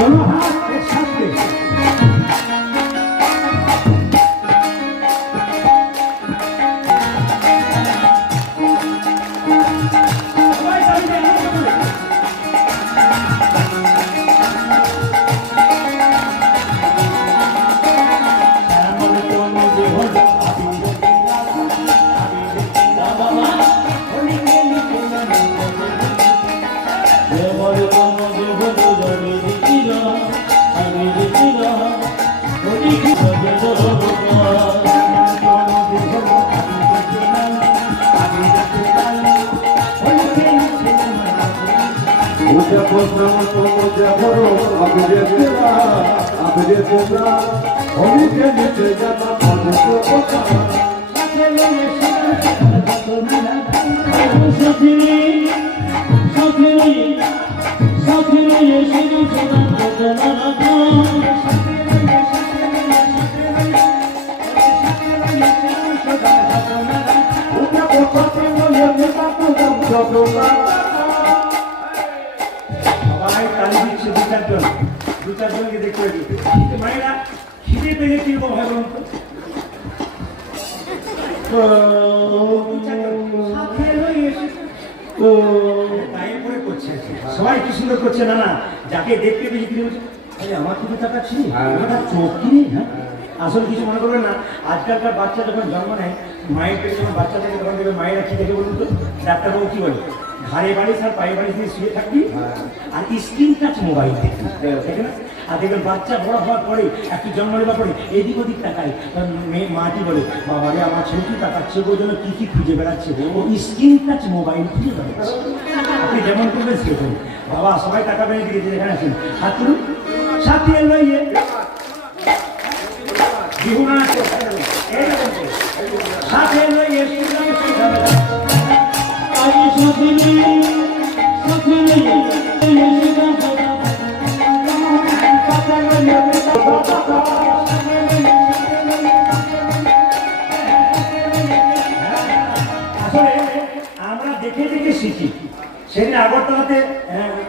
दोनों हाथ एक साथ में সবাই কি সুন্দর করছে না না যাকে দেখতে পেয়েছি তিনি বলছে আরে আমার কিছু টাকা ছিল আমার চোখ কি হ্যাঁ আসলে কিছু মনে করবেন না আজকালকার বাচ্চা যখন জন্ম নেয় মায়ের পেটে যখন বাচ্চা থেকে তখন দেখবে মায়েরা কি দেখে বলুন তো ডাক্তারবাবু কি বলে ঘাড়ে বাড়ি আর পায়ে বাড়ি দিয়ে শুয়ে থাকবি আর স্ক্রিন টাচ মোবাইল দেখবি ঠিক না আর দেখবেন বাচ্চা বড় হওয়ার পরে একটু জন্ম নেওয়ার পরে এদিক ওদিক তাকায় মেয়ে মাটি বলে বাবা রে আমার ছেলে কি তাকাচ্ছে ওই জন্য কি কি খুঁজে বেড়াচ্ছে ও স্ক্রিন টাচ মোবাইল খুঁজে বেড়াচ্ছে আপনি যেমন করবেন সেরকম বাবা সবাই টাকা বেড়ে দিয়েছে এখানে আছেন হাত তুলুন সাথী এলো ইয়ে বিহুনা সাথে এলো ইয়ে আমরা দেখে দেখে শিখি সেদিন আগরতলাতে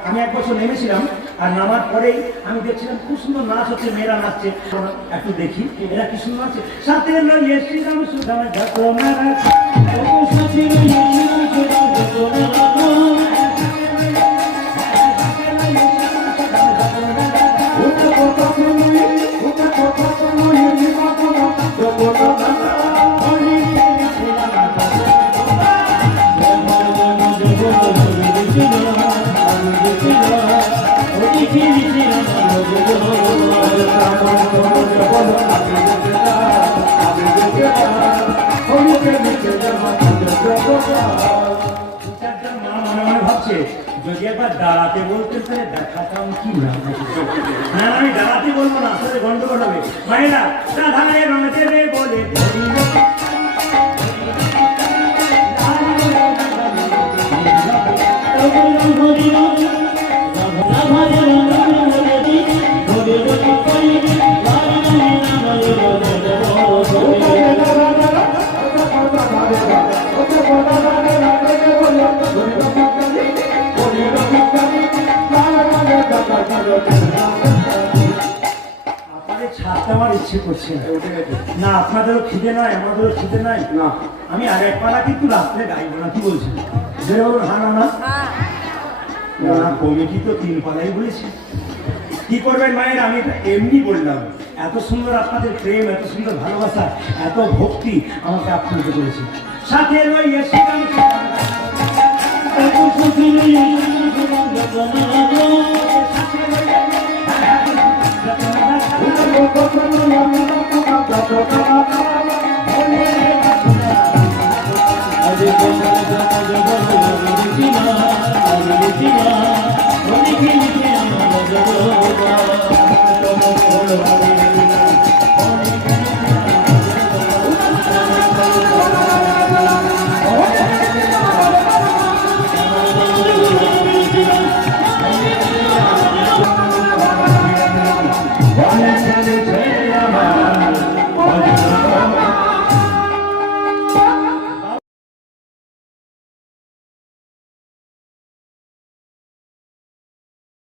আমি এক বছর নেমেছিলাম আর নামার পরেই আমি দেখছিলাম খুব সুন্দর নাচ হচ্ছে মেয়েরা নাচছে একটু দেখি এরা কি সুন্দর নাচছে সাথে যদি একবার দাঁড়াতে বলতে পারে দেখাতাম কি না আমি দাঁড়াতে বলবো না আসলে গন্ডগোল হবে মায়েরা ধানের রঙে দেবে বলে ইচ্ছে করছে না আপনাদেরও খিদে নাই আমাদেরও খিদে নাই না আমি আর এক পালা কিন্তু রাত্রে গাইব না কি বলছেন হ্যাঁ না না কমিটি তো 3 পালাই বলেছি কি করবেন মায়ের আমি এমনি বললাম এত সুন্দর আপনাদের প্রেম এত সুন্দর ভালোবাসা এত ভক্তি আমাকে আপ্লুত করেছে সাথে Adikana,